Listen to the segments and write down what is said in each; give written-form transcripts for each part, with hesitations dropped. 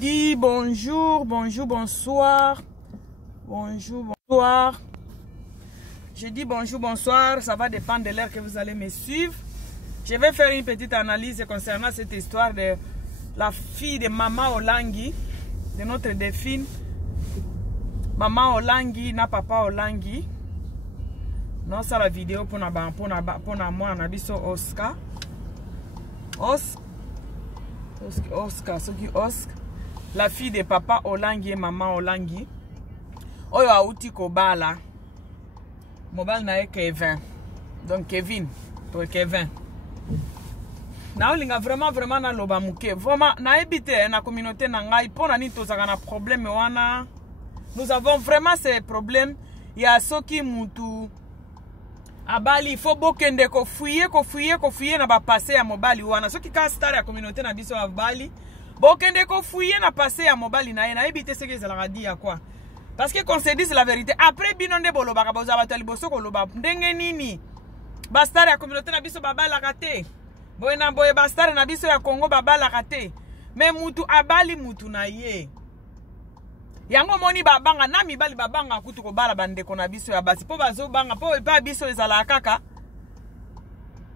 Dis bonjour, bonjour, bonsoir. Bonjour, bonsoir. Je dis bonjour, bonsoir. Ça va dépendre de l'heure que vous allez me suivre. Je vais faire une petite analyse concernant cette histoire de la fille de Maman Olangi, de notre défunt Maman Olangi, na Papa Olangi. Non, ça la vidéo pour moi, on a dit ça Oscar. Oscar, la fille de Papa Olangi et Maman Olangi. Oyo auti kobala. Mobile na Kevin. Donc Kevin, toi Kevin. Na olinga vraiment na loba muke. Vraiment na ebite na communauté na ngai pona ni tozaka na problème wana. Nous avons vraiment ces problèmes. Il y a soki mutu abali il faut bokende ko fouiller na ba passer ya mobali wana. Soki ka star ya communauté na biso abali bokende ko fouiller na passer ya mobali na ye na ebite ce que ça la dit ya quoi. Parce que qu'on se dise la vérité, après binonde boloba kaboza batali boso ko loba ndenge nini bastar ya communauté na biso babala kate. Boyena boye bastar na biso ya Congo babala kate. Mais mutu abali mutu na ye. Yango moni babanga na mibali babanga kutu ko bala bandeko na biso ya basi po bazo banga po epa biso ezala kaka.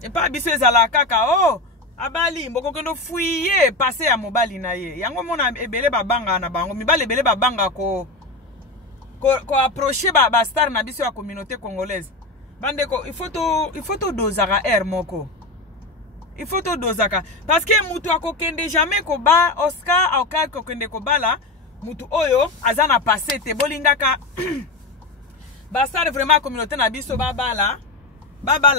Epa biso ezala kaka oh abali mboko kendo fouiller passer ya mobali na ye. Yango mona ebele babanga na bango mibali ebele babanga ko approcher ba star na biso ya communauté congolaise. Bandeko il faut to dozaka air moko. Il faut to dozaka parce que mutu akokende jamais ko ba Oscar akaka kokende ko bala mutu oyo azana passé te bolingaka bastar vraiment communauté na biso babala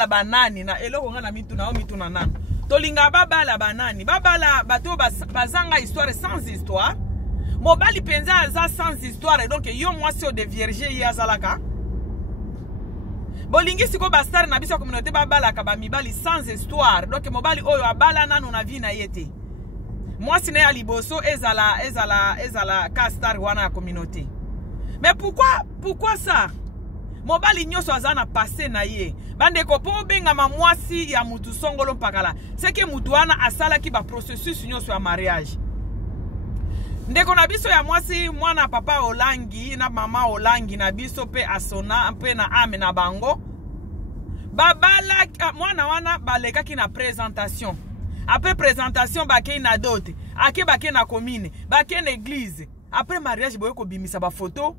banani na eloko nga na mitu na o mitu na nana tolinga babala banani babala bato bazanga histoire sans histoire mobali penza aza sans histoire donc yo mwasi o de vierge ya zalaka bolingi siko bastar na biso communauté babala ka ba mibali sans histoire donc mobali oyo abala nanu na vie na yete mwasi na ya liboso ezala ka star wana ya communauté. Mais pourquoi ça mobali nyoso azana passé na ye bandeko po benga ma mwasi ya mutu songolo mpakala c'est que mutu wana asala ki ba processus nyoso ya mariage. Ndeko na biso ya mwasi mwana Papa Olangi na Mama Olangi na biso pe asona pe na ame na bango babala mwana wana baleka ki na présentation. Après présentation bake na dot ake bake na commune bake na église après mariage boye ko bimisa ba photo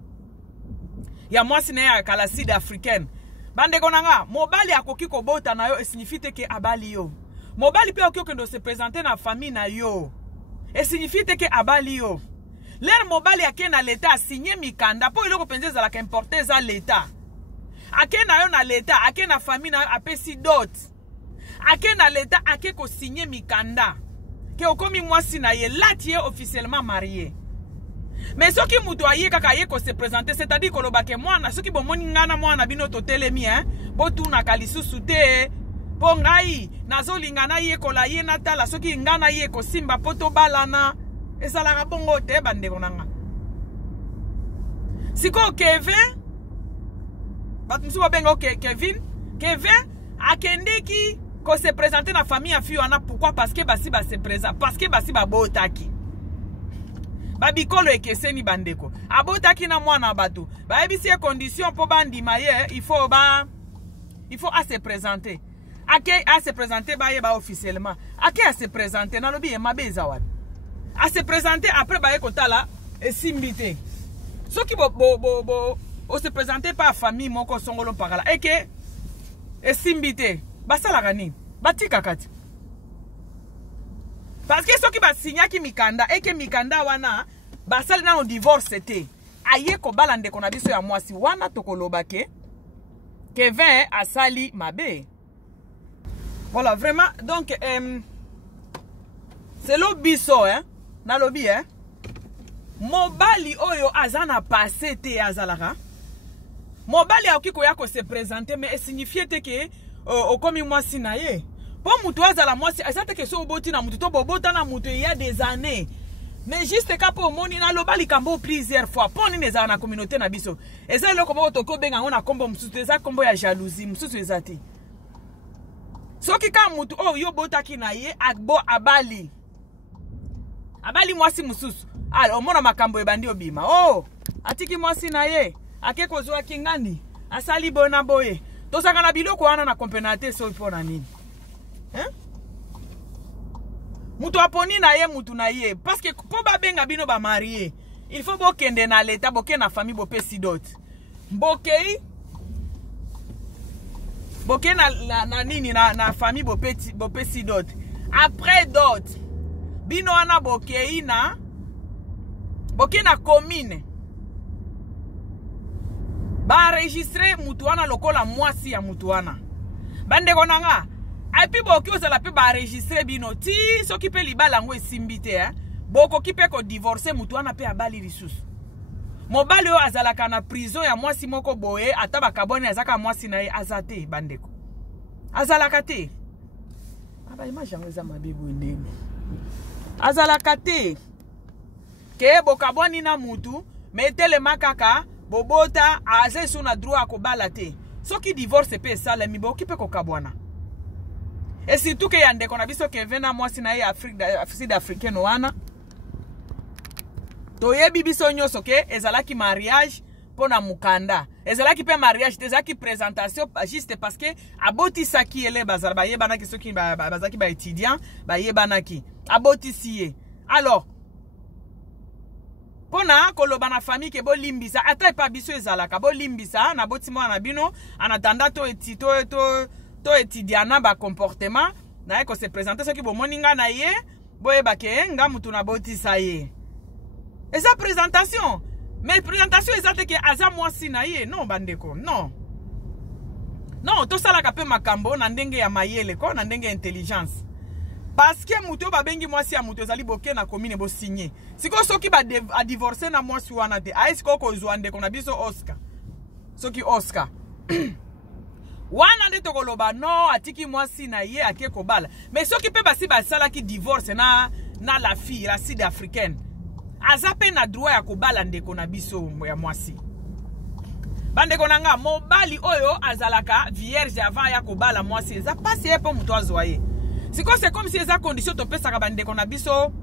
ya mwasi na ya kala sud africaine bandeko nanga mobali akoki ko bota na yo e signifie que abali yo mobali pe okoki ndo se présenter na famille na yo et signifie que abali yo l'air mobali ake na l'état signer mikanda po iloko penze za la qu'importer za l'état ake na yo na l'état ake na famille na apesi dot ake na l'état ake ko signer mikanda ke okomi mwasi na ye lati officiellement marié. Mais ce qui mutu aye kaka ye ko se présenter c'est-à-dire ko lobake mwana soki bomoni ngana mwana bino to telemi botu na kalisusu te po ngai nazolinga na ye ko la ye na tala soki ngana ye ko simba poto balana ezala bongo te bandeko nanga siko Kevin batmusu bengo Kevin akendeki ko se présenter na famille a fiona pourquoi parce que basi ba se présent parce que basi ba botaki babikolo ekeseni bandeko abotaki na mwana bato ba ebisi condition po bandi maye il faut à se présenter ake à se présenter ba ye ba officiellement ake à se présenter na lobi e mabeza wat à se présenter après ba ye kotala e simbité soki o se présenter pas famille moko songolo pakala eke e simbité basala gani batika kati parce que soki basinya ki mikanda eke mikanda wana basali na no divorce te aye ko balande ko na biso ya mwasi wana tokoloba ke Kevin asali mabe. Voilà vraiment donc c'est lo biso na lobi mobali oyo azana passé te azalaka mobali akiko ya ko se présenter mais signifie te que okomi mwasi na ye po mutu azala mwasi azate ke so oboti na mutu to bobota na mutu il y a des années mais juste ka po moni na lobali kambo plusieurs fois po ni neza na communauté na biso eza loko moko to ko benga ngona kombo mususu eza kombo ya jalousie mususu ezati soki ka mutu yo botaki na ye agbo abali abali mwasi mususu ala omona makambo ebandi obima oh atiki mwasi na ye akeko zwa kingani asali bona boye tosaka na biloko wana na kompenate so ipona nini mutu aponi na ye mutu na ye parce que po ba benga bino ba marié il faut bokende na l'état boke na famille bopesi dot bokei boke na nini na famille bopesi dot après dot bino wana bokei na boke na commune ba enregistrer mutu wana lokola mwasi ya mutu wana bande konanga api boki ozala pe ba enregistrer bino ti soki pe libala ngo esimbi te boko ki pe ko divorcer mutu wana pe abali lisusu mobali oyo azalaka na prison ya mwasi moko boye ata bakaboni azaka mwasi na ye azate bandeko azalaka te aba image yango eza mabibu ndenge azalaka te ke bokaboni na mutu metelema kaka bobota azesu na droit akobala te soki divorce pe esalemi boki pe kokabwana et surtout que yande kona biso Kevin na mwasi na ye Sud Africaine wana toyebi biso nyoso ke ezalaki mariage pona mukanda ezalaki pe mariage ezalaki présentation juste parce que abotisaki ele bazala bayebanaki soki bazaki ba étudiant bayebanaki abotisi ye alors pona koloba na famille ke bolimbisa ata pa biso ezalaka bolimbisa na botima na bino anatanda to étudiana ba comportement na ko se présenter soki bomoninga na ye boyeba ke nga mutu na botisa ye eza présentation mais présentation ezate ke aza mwasi na ye non bandeko non to salaka pe makambo na ndenge ya mayele ko na ndenge intelligence parce que mutu babengi mwasi ya mutu ezali boke na commune bo signer siko soki ba divorcer na mwasi wana te aisiko ko zwande kona biso Oscar soki Oscar wana nde tokoloba no atiki mwasi na ye ake kobala mais soki pe basi basalaki divorce na la fille la sud africaine aza pe na droit ya kobala ndeko na biso ya mwasi bandeko nanga mobali oyo azalaka vierge avant ya kobala mwasi eza pasi ye po mutu azwa ye siko c'est comme si eza condition topesaka bandeko na biso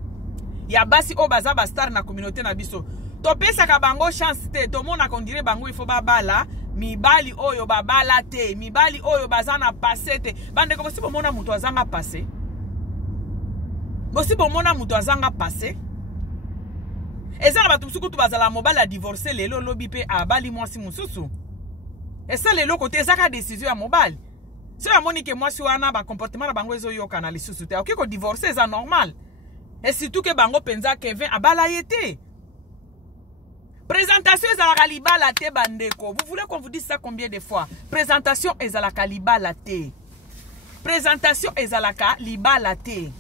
ya basi o baza ba star na communauté na biso topesaka bango chance te tomona kondire bango il faut babala mibali oyo babala te mibali oyo bazana passé te bandeko bosi bomona mutu azanga passé bosi bomona mutu azanga passé ezala batu suku tu bazala mobali a divorcer lelo lobi pe abali mwasi mususu esa lelo kote ezaka décision ya mobali so ya moni ke mwasi wana ba comportement na bango ezo yoka na lisusu te okiko divorcer eza normal et surtout que bango penza Kevin abala yete présentation ezalaka libala te bandeko vous voulez qu'on vous dise ça combien de fois présentation ezalaka libala te présentation ezalaka libala te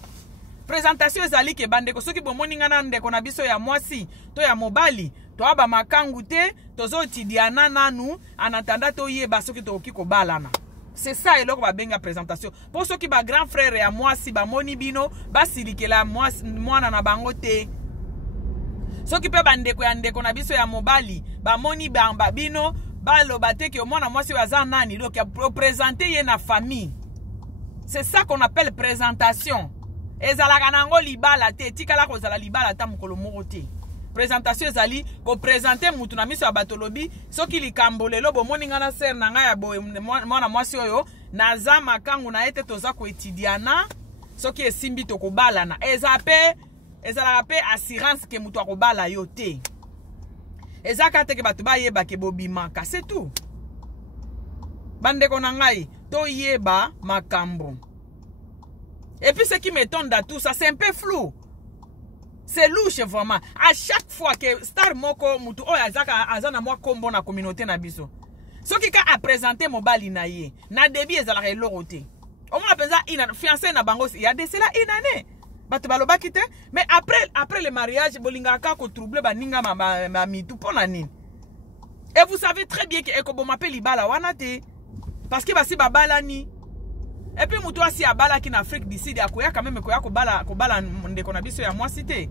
présentation ezali ke bandeko soki bomoninga na ndeko na biso ya mwasi to ya mobali to aba makangu te tozo tidiana nanu anatanda to yeba soki to okiko balana c'est ça eloko babenga présentation pour soki ba grand frère ya mwasi ba moni bino basilikela mwasi mwana na bango te soki pe bandeko ya ndeko na biso ya mobali ba moni bamba bino baloba te ke mwana mwasi waza nani donc ya présenter ye na famille c'est ça qu'on appelle présentation ezalaka nango libala te tikala ko zala libala ta mukolo moko te présentation ezali ko présenter mutu na miso ya batolobi soki likambo lelo bomoninga na ser na nga ya boye mwana mwasi oyo naza makangu na ete toza ko étudiana soki esimbi to ko balana ezalaka pe assurance ke mutu akobala yo te ezaka te ke batu bayeba ke bobimaka c'est tout bandeko na ngai to yeba makambo. Et puis ce qui m'étonne dans tout ça, c'est un peu flou. C'est louche vraiment. À chaque fois que Star Moko Mutu o azaka azana mwa kombo na communauté na biso. Ce qui a présenté mobali na ye, na debi ezalaka elorote. Au moins penza ina fiancé na bango, il y a de cela une année. Batu baloba kite, mais après le mariage bolingaka ko trouble baninga ma mitu pona nini. Et vous savez très bien que eko m'appelle libala wana te parce que basi babala ni. Et puis mutu asi abala ki na Afrique du Sud akoya quand même koya ko bala ndeko na biso ya mwasi te.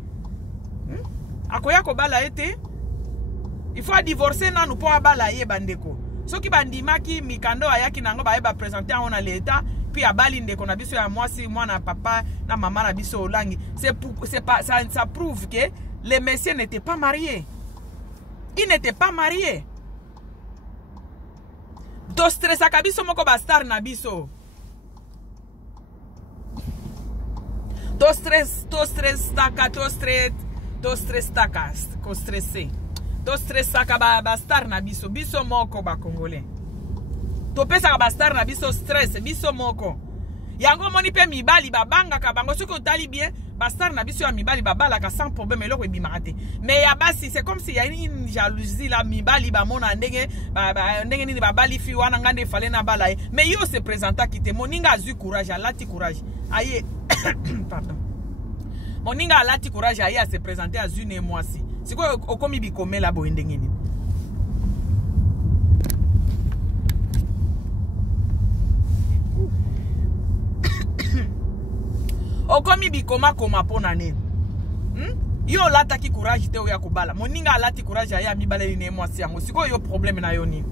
Akoya ko bala ete. Il faut divorcer nanu po abala ye bandeko. Soki bandimaki mikando ayaki nango ba présenter on a l'état puis abali ndeko na biso ya mwasi mwana papa na maman na biso olangi. C'est pas ça prouve que les messieurs n'étaient pas mariés. Ils n'étaient pas mariés. To stressa ka biso moko ba star na biso. To stress taka to stress taka ba star na biso moko ba congolais. To pesa ba star na biso stress biso moko. Yango moni pe mibali babanga ka bango soki otali bien ba star na biso ya mibali babala ka sans problème eloko ebimaka te. Mais ya basi c'est comme si y a une jalousie là mibali ba mona ndenge ndenge nini babali fi wana ngande fale na bala. Mais yo se présenta kite moninga azu courage alati courage. Aye pardon. Moninga alati courage aye a se présenter azu ne mwasi. Siko okomi bikome la bo ndenge nini. Okomi bikoma koma pona nini. Yo lata ki courage te oya kubala. Moninga alati courage aya mibale ne mwasi yango. Siko yo problème na yo nini.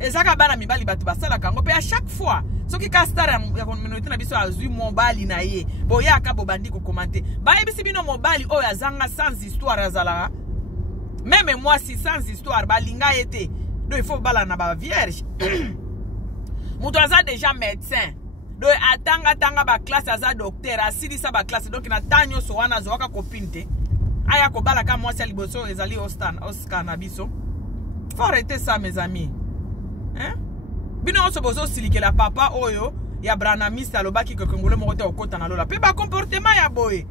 Ezaka bana mibali batu basala kango pe à chaque fois soki ka star ya communauté na biso azui mobali na ye. Boya ka bobandi ko commenter. Ba ebisi bino mobali oyo azanga sans histoire azala. Même moi si sans histoire ba linga été. Donc il faut bala na ba vierge. Muto aza déjà médecin. Donc atanga ba classe aza docteur asili sa ba classe donc na tanyo so wana zoaka kopinte aya ko bala ka mwasi liboso ezali Oscar na biso. Faut arrêter ça mes amis. Hein? Bino on se bozo silike la papa oyo ya branamiste alobaki ke kongole mo kote okota na lola pe ba comportement ya boye.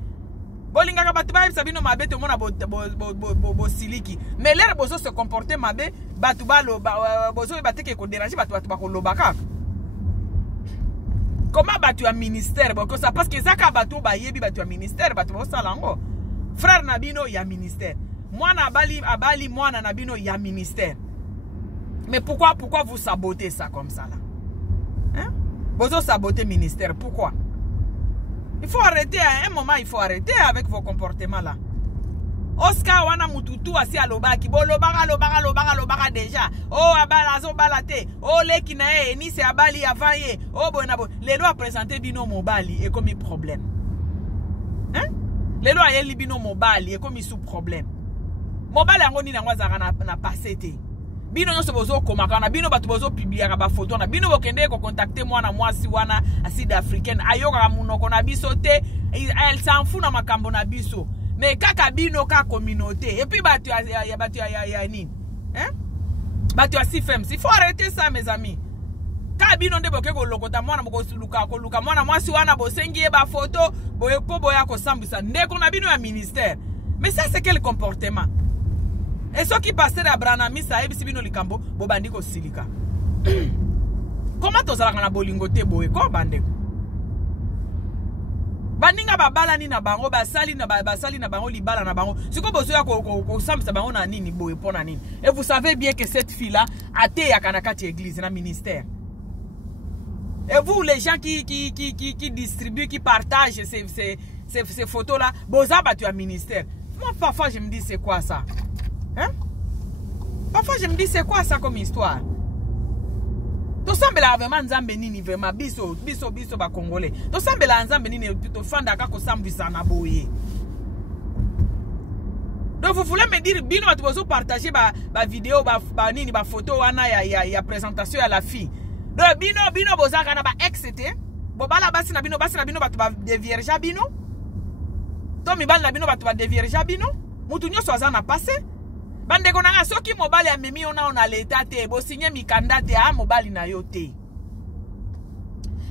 Bolinga ka batu ba sabino mabete mona bo siliki. Mais l'air bozo se comporter mabe batu ba lo bozo ba teke ko déranger batu ba ko lobaka. Comment batu a ministère parce que zaka batu ba yebi batu a ministère batu ba salango. Frère Nabino ya ministère. Mwana abali mwana Nabino ya ministère. Mais pourquoi vous sabotez ça comme ça là? Hein? Vous sabotez ministère, pourquoi? Il faut arrêter, à un moment il faut arrêter avec vos comportements là. Oscar wana mututu asi alobaki bo lobaka déjà. Oh abala zo balate. Oh leki na e ni se abali avaye. Oh bona bo. Les lois présenter bino mobali et comme problème. Hein? Les lois yeli bino mobali et comme sous problème. Mobali ngoni na ngwaza na passé te. Bino nyonso bozo komaka na bino batu bozo publier ba photo na bino bokende ko contacter moi na mwasi wana aside africaine ayoka munoko na biso te. Elle s'en fout na makambo na biso. Mais kaka bino ka communauté et puis batu ya nini hein batu ya sifem il faut arrêter ça mes amis ka bino nde boke ko lokota mwana moko luka mwana mwasi wana bosengi ba photo boye po boya ko sambisa ndeko na bino ya ministère mais ça c'est quel comportement et ce qui passer à branamisa ebisi bino likambo bobandi ko silika comment tozalaka na bolingo te boye ko bandeko baninga babala ni na bango basali na bango libala na bango siko bozo ya ko samsa bango na nini boye pona nini et vous savez bien que cette fille là a té ya kanakati église na ministère et vous les gens qui distribuent qui partagent ces photos là boza batu à ministère moi parfois je me dis c'est quoi ça hein parfois je me dis c'est quoi ça comme histoire. To sambela vraiment nzambe nini vraiment biso ba congolais. To sambela nzambe nini to fanda ka ko sambisa na boye. Donc vous voulez me dire bino tu bozo partager ba vidéo ba nini ba photo wana ya présentation à la fille. Donc bino bozaka na ba ex-té. Bo bala basi na bino batu ba devierge bino. To mi bala na bino batu ba devierge bino. Mutu nyoso azana passé. Bande konanga soki mobali ya memi ona leta te bo signer mikanda te a mobali na yo te.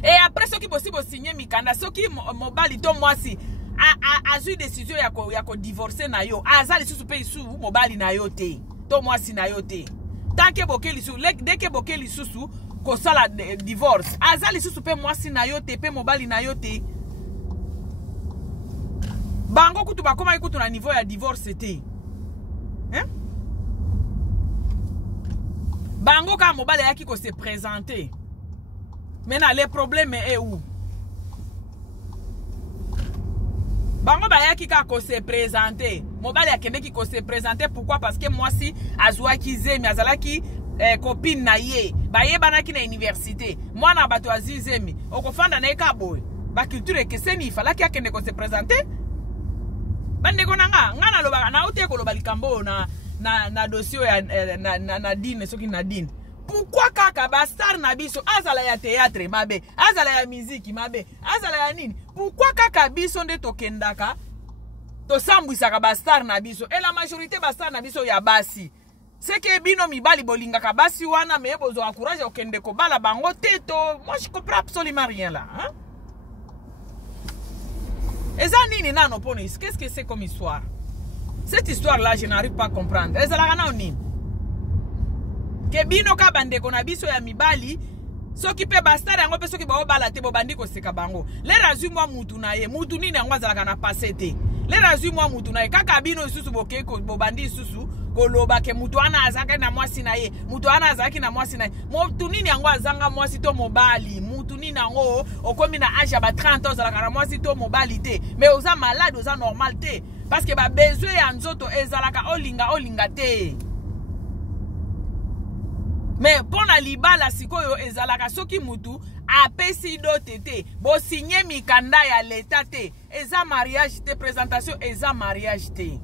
Et après soki possible signer mikanda soki mobali to mwasi a eu décision ya ko divorcer na yo azali susu pe isu mobali na yo te to mwasi na yo te. Tant que bokeli su dès que bokeli susu ko sala divorce azali susu pe mwasi na yo te pe mobali na yo te. Bango kutu bakoma ikutu na niveau ya divorce te. Hein? Bango ka mobile yaki ko se présenter. Maintenant les problèmes est où? Bango ba yaki ka ko se présenter. Mobile yakende ki ko se présenter pourquoi? Parce que moi si azwa ki zemi azala ki copine na ye baye banaki na université mwana bato azizemi okofanda na eka boy ba culture ekeseni ifalaki akende ko se présenter bandeko nanga ngana loba na ote ko loba likambo na dossier ya Nadine soki Nadine. Pourquoi kaka ba star na biso azala ya théâtre mabe azala ya musique mabe azala ya nini? Pourquoi kaka biso nde tokendaka to sambwisaka ba star na biso et la majorité ba star na biso ya basi c'est que bino mibali bolingaka basi wana me bozo encourage okende ko bala bango teto. Moi je comprends absolument rien là hein? Eza nini nano poni? Qu'est-ce que c'est comme histoire? Cette histoire là je n'arrive pas à comprendre. Eza la kana nini? Que bino ka bandeko na biso ya mibali soki pe bastar yango pe soki ba bala te bo bandiko seka bango. Le razu mwa mutu na ye mutu nini yango azalaka na pasete. Le razu mwa mutu na ye kaka bino susu boke ko bo bandi susu koloba ke mutu ana azaka na mwasi na ye mutu ana azaki na mwasi na ye mutu nini yango azanga mwasi to mobali mutu nini yango okomi na âge ba 30 ans azalaka na mwasi to mobali te mais oza malade oza normal te parce que ba besoin ya nzoto ezalaka olinga te. Mais pour na libala sikoyo ezalaka soki mutu apesi dote te bo signer mikanda ya l'état te eza mariage te présentation eza mariage te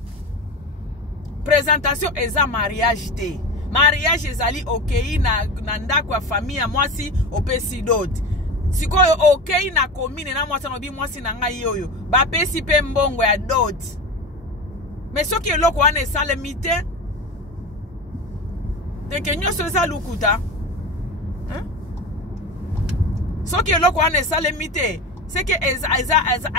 présentation eza mariage te mariage ezali okei na ndako ya famille ya mwasi opesi dote sikoyo okei na commune na mwasi no bi mwasi na ngai yoyo bapesi pe mbongo ya dote mais soki eloko wana esalemi te teke nyonso eza lukuta soki eloko wana esalemi te c'est que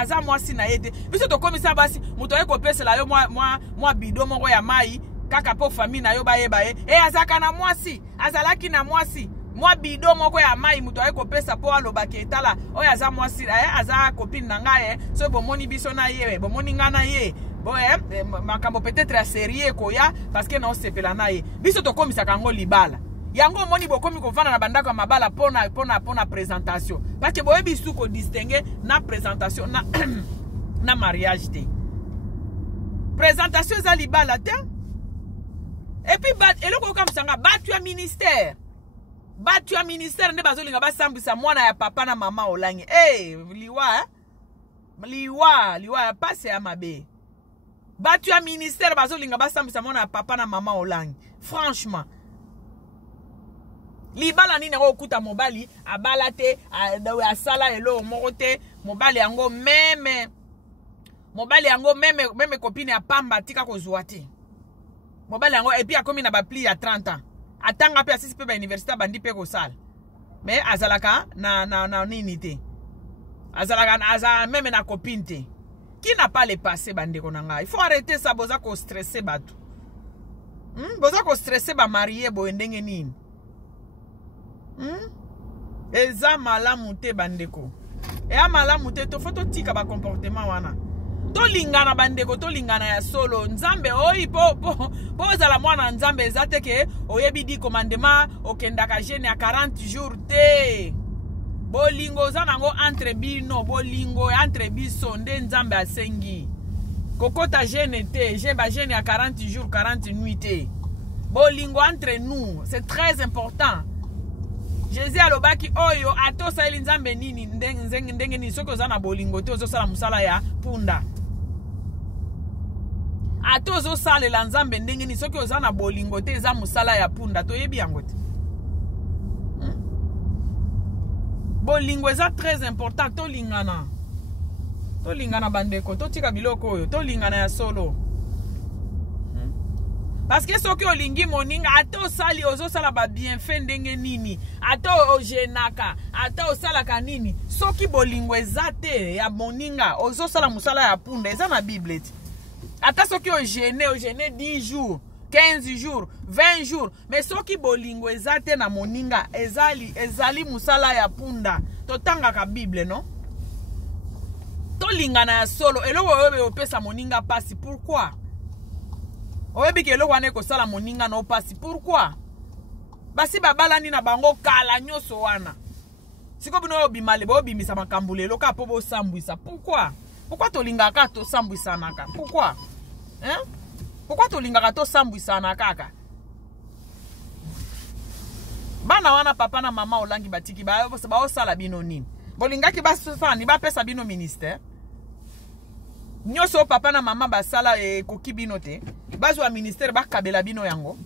eza mwasi na ye te biso tokomisa basi moto aye kopesela yo mwa bido moko ya mai kaka po famille na yo bayeba ye azaka na mwasi azalaki na mwasi mwa bido moko ya mai moto aye kopesa po alobaki etala oyo aza mwasi aza copine na ngai so bomoni biso na ye bomoni nga na ye makambo peut-être ya sérieux koya parce que na osepela na ye biso tokomisaka yango libala yango moni bokomi kovanda na bandako ya mabala pona présentation parce que boyebi su ko distinguer na présentation na mariage te présentation za libala te et puis eloko okamisanga batu ya ministère nde bazolinga basambwisa mwana ya papa na mama olangi liwa ya pase ya mabe batu ya ministère bazolinga basambwisa mwana ya papa na mama olangi franchement libala nini yango okuta mobali abala te asala elo moko te mobali yango meme copine ya pamba tika kozwa te mobali yango et puis akomi na bapli ya 30 ans atanga pe asisi pe ba université bandi pe kosala mais azalaka na nini te azalaka meme na copine te qui n'a pas le passé bandeko na ngai il faut arrêter ça boza ko stresser batu boza ko stresser ba marié bo ndenge nini eza malamu te bandeko malamu te to foto tika ba comportement wana to lingana bandeko to lingana ya solo nzambe oyi po zala mwana nzambe ezate ke oyebi di commandement okendaka jeune ya 40 jours te bolingo za nango entre bino bolingo entre biso nde nzambe asengi kokota jeune te jeune ya 40 jours 40 nuits te bolingo entre nous c'est très important. Jésus alobaki oyo atosa eli nzambe nini ndenge ni soko za na bolingo te ozosala musala ya punda atozo sale la nzambe ndenge ni soko za na bolingo te za musala ya punda toyebi yango te bolingo eza très important tolingana bandeko totika biloko oyo tolingana ya solo parce que soki olingi moninga ata osali ozosala ba bienfait ndenge nini ata ojenaka ata osalaka nini soki bolingo eza te ya moninga ozosala musala ya punda eza na bible ti ata soki ogene 10 jours 15 jours 20 jours mais soki bolingo eza te na moninga ezali musala ya punda totangaka bible non tolingana ya solo eloko oyo opesa moninga pasi pourquoi oyebi ke eloko wana ekosala moninga na opasi pourquoi basi babalani na bango kala nyonso wana siko bino obimale bobimisa makambo lelo ka po bosambwisa pourquoi tolingaka tosambwisanaka pourquoi pourquoi tolingaka tosambwisana kaka Bana wana papa na mama olangi batiki ba osala bino nini. Bolingaki basala ni ba pesa bino ministère. Nyoso papa na mama basala koki bino te. Bazwa ministère ba kabela bino yango.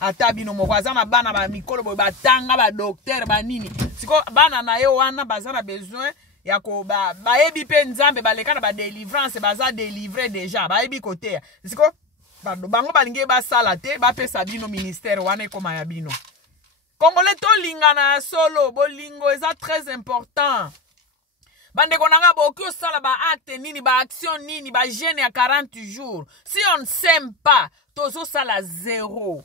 Ata bino moko aza na bana ba mikolo bo batanga ba docteur ba nini. Siko bana na yo wana bazana besoin ya ko ba yebi pe nzambe baleka na ba délivrance baza délivrer déjà ba yebi côté. Siko bango balingi basala te ba pesa bino ministère wana ekoma ya bino. Congolais to lingana solo bolingo eza très important. Bande konanga boki osala ba acte nini ba action nini ba jeune ya 40 jours. Si on ne s'aime pas, tozo sala zéro.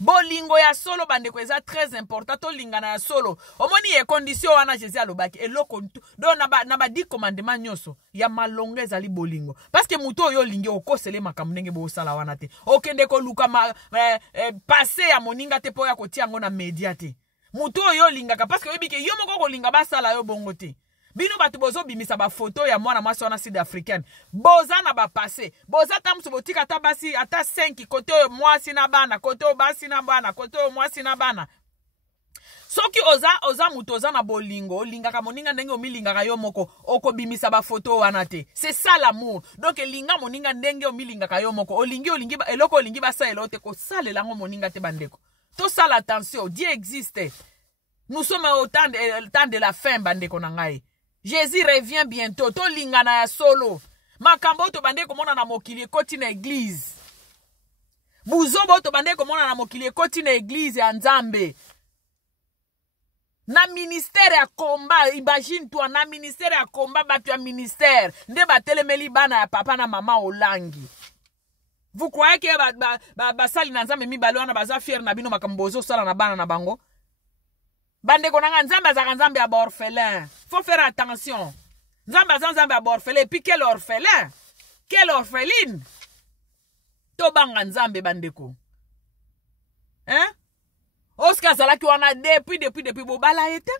Bolingo ya solo bande ko eza très important to lingana ya solo. Omoni e condition wana Jésus alobaki eloko do na ba di commandement nyoso ya malonga ezali bolingo. Parce que muto oyo lingi okosele makambo ndenge bo sala wana te. Okende ko luka passé ya moninga te po ya kotia ngo na media te. Muto oyo lingaka parce que oyebike yo moko ko linga basala yo bongo te. Bino batu bozo bimisa ba photo ya mwana mwasi wana sud-africaine. Boza na ba passé. Boza tamso botika tabasi ata 5 kote mwasi na bana, kote basi na bana, kote mwasi na bana. Soki oza muto oza na bolingo, lingaka moninga ndenge omilingaka yo moko, oko bimisa ba photo wana te. C'est ça l'amour. Donc linga moninga ndenge omilingaka yo moko, olingi eloko olingi basa elote ko sale lango moninga te bandeko. To sala attention, Dieu existe. Nous sommes au temps de la fin bandeko na ngai. Jésus revient bientôt. To lingana ya solo. Makambo to bande komona na mokili koti na église. Buzobo to bande komona na mokili koti na église ya Nzambe. Na ministère ya combat, imagine toi na ministère ya combat batu ya ministère. Nde batelemeli bana ya papa na mama olangi. Vous croyez que basali na Nzambe mibale wana baza fier na bino makambo zo sala na bana na bango? Bande konanga Nzambe azaka Nzambe ya orphelin. Faut faire attention. Nzambe azaka Nzambe ya orphelin. Et puis quel orphelin? Quelle orpheline? To banga Nzambe bandeko. Hein? Oscar zalaki wana depuis bobala ete.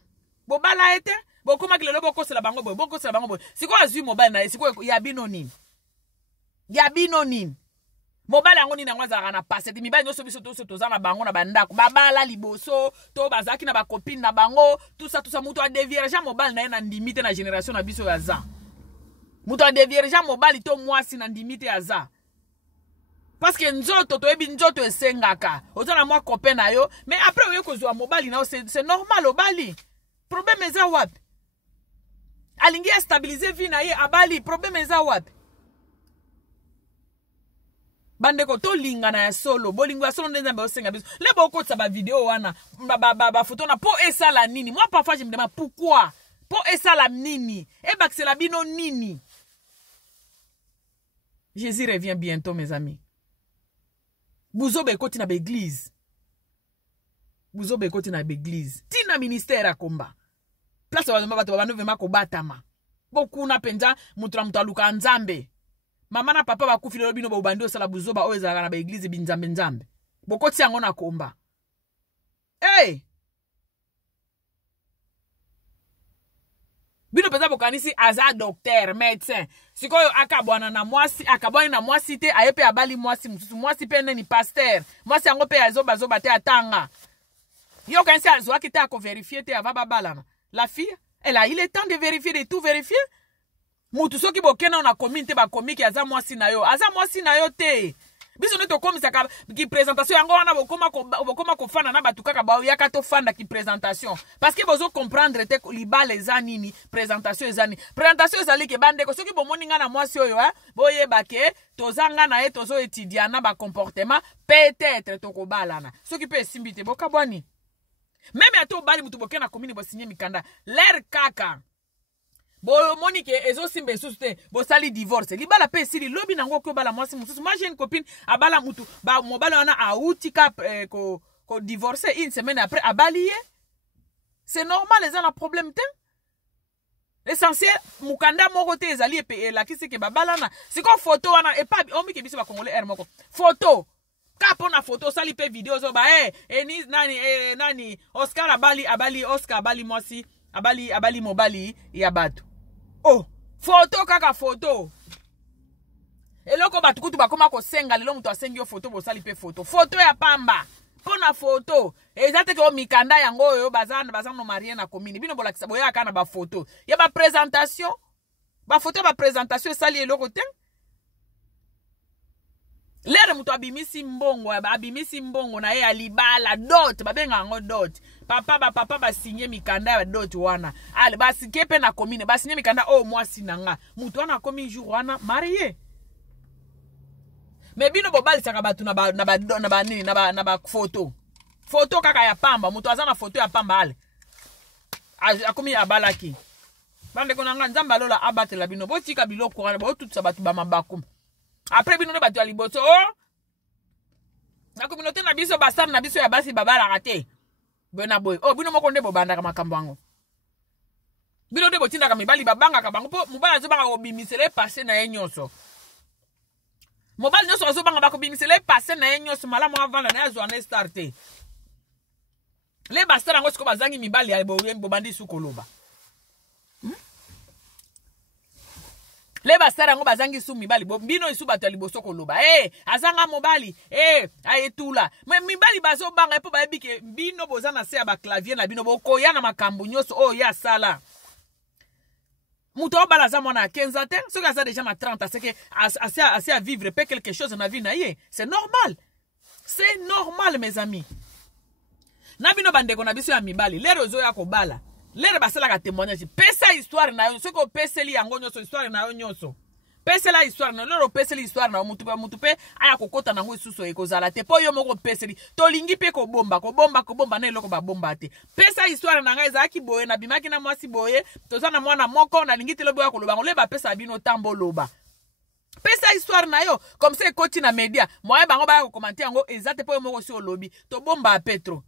Bobala ete. Bokoma kilelo bokosela bango boy. Bokosela bango boy. Siko azui mobile na siko ya bino nini? Ya bino nini? Mobile yango nini ngwaza na passe ti mibali nyoso biso to za na bango na bandako babala liboso to bazaki na ba copine na bango tout ça muto a dévierge mobile na na ndimite na génération na biso ya za muto a dévierge mobile to mwasi na ndimite ya za parce que nzoto to ebi nzoto esengaka oza na mwa copain na yo mais après oyo kozwa mobile na c'est normal obali problème eza wapi alingi stabiliser vie na ye abali problème eza wapi bandeko to lingana ya solo bolingo ya solo ndenza osenga biso le boko tsa ba vidéo wana ba photo na po esala nini moi parfois je me demande pourquoi po esala nini e baksela bino nini. Jésus revient bientôt mes amis. Buzobe koti na l'église. Buzobe koti na l'église. Tina ministère a combat. Place wa bato ba novema ko batama. Boku na penza mutra mutaluka Nzambe. Mama na papa bakufi lelo bino bobandi osala buzoba oyo ezalaka na ba église binzambe. Bokoti yango na komba. Hey! Bino peza bokanisi aza docteur, médecin. Sikoyo akabwana na mwasi, akabwana na mwasi te ayepe abali mwasi mususu. Mwasi pe ni pasteur. Mwasi yango pe azoba te atanga. Yo kanisi azwaki te ako vérifier te ava babalana. La fille, elle a eu le temps de vérifier, de tout vérifier. Mutu soki bokena na komite ba komiki aza mwasi na yo te. Biso neto komisa ki présentation yango wana bokoma ko fana na batu kaka ba yaka to fanda ki présentation parce que bozo comprendre te libala ezanini présentation ezali ke bande ko soki bomoni nga na mwasi oyo boyeba ke tozanga na ye tozo étudier na ba comportement peut-être to ko balana soki pe simbite bokabwani même ato bali mutu bokena komini bo signer mikanda l'air kaka. Bo Monique ezo simbe suste bo sali divorce libala pe sili lobi nango ko bala mwasi mususu. Moi j'ai une copine abala mutu ba mobala wana auti cap ko divorcer une semaine après abalié. C'est normal les gens ont problème te. L'essentiel mukanda moko te ezali pe la kisi ke babala na siko photo wana e pa omi ke biso ba congolais er moko photo kapo na photo sali pe vidéo zo ba ni nani Oscar abali mwasi abali mobali ya batu. Oh, photo kaka photo. Eloko batukutu bakoma ko senga lelo mutu asengi yo photo bo sali pe photo. Photo ya pamba. Pona photo. Ezate ko mikanda yango yo bazana no marié na commune. Bino bolakisa boya kana ba photo. Ya ba présentation. Ba photo ba présentation sali eloko te. Lere mutu abimisi mbongo na ye alibala dot babenga ngo dot. Papa ba signé mikanda ya dot wana. Ale ba sikepe na commune ba signé mikanda mwasi nanga. Mutu wana komi jour wana marié. Mais bino bobali saka batu na ba photo. Photo kaka ya pamba, mutu azana photo ya pamba ale. Akomi ya balaki. Bande konanga nzamba lola abatela bino botika biloko wana bo tutsa batu ba mabaku. Après bino ne batu aliboso na communauté na biso basar na biso ya basi babala raté. Bona boy. Bino moko nde bobanda ka makambo yango. Bino nde botinda ka mibali babanga ka bango po mubala zo banga obimisele passer na yenyoso. Mobile nyonso azobanga bakobimisele passer na yenyoso malamu avanda na yazo ane starté. Le bastara ngo siko bazangi mibali ya bobandi sukoloba. Le bastara ngo bazangi su mibali bino isu bato liboso koloba. Azanga mobali. Ayetula. Me mibali bazo banga epo bayebike bino bozana se ya ba clavier na bino bokoya na makambo nyonso ya sala. Muto bala za mona 15 ans, ce gars a déjà ma 30 ans, c'est que assez à vivre pas quelque chose dans la vie naie. C'est normal. C'est normal mes amis. Na bino bandeko na biso ya mibali, lero zo ya ko bala. Lere basala ka témoignage. Pesa histoire na yo, ce ko peseli yango nyonso histoire na yo nyonso. Pesela histoire na lero peseli histoire na mutu pe aya kokota nango isusu ekozala te. Po yo moko peseli. Tolingi pe ko bomba na eloko ba bomba te. Pesa histoire na ngai ezaki boye na bimaki na mwasi boye, toza na mwana moko na lingi te lobo ya koloba ngole ba pesa bino tambo loba. Pesa histoire na yo comme ça ekoti na media. Moi bango ba ko commenter yango ezate po yo moko si olobi. To bomba a Petro.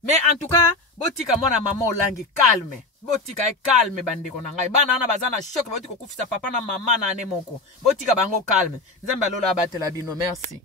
Mais en tout cas, botika mwana maman olangi calme. Botika calme bandeko na ngai. Bana na bazana choc botika kufisa papa na mama na ane moko. Botika bango calme. Nzamba lola abatela bino. Merci.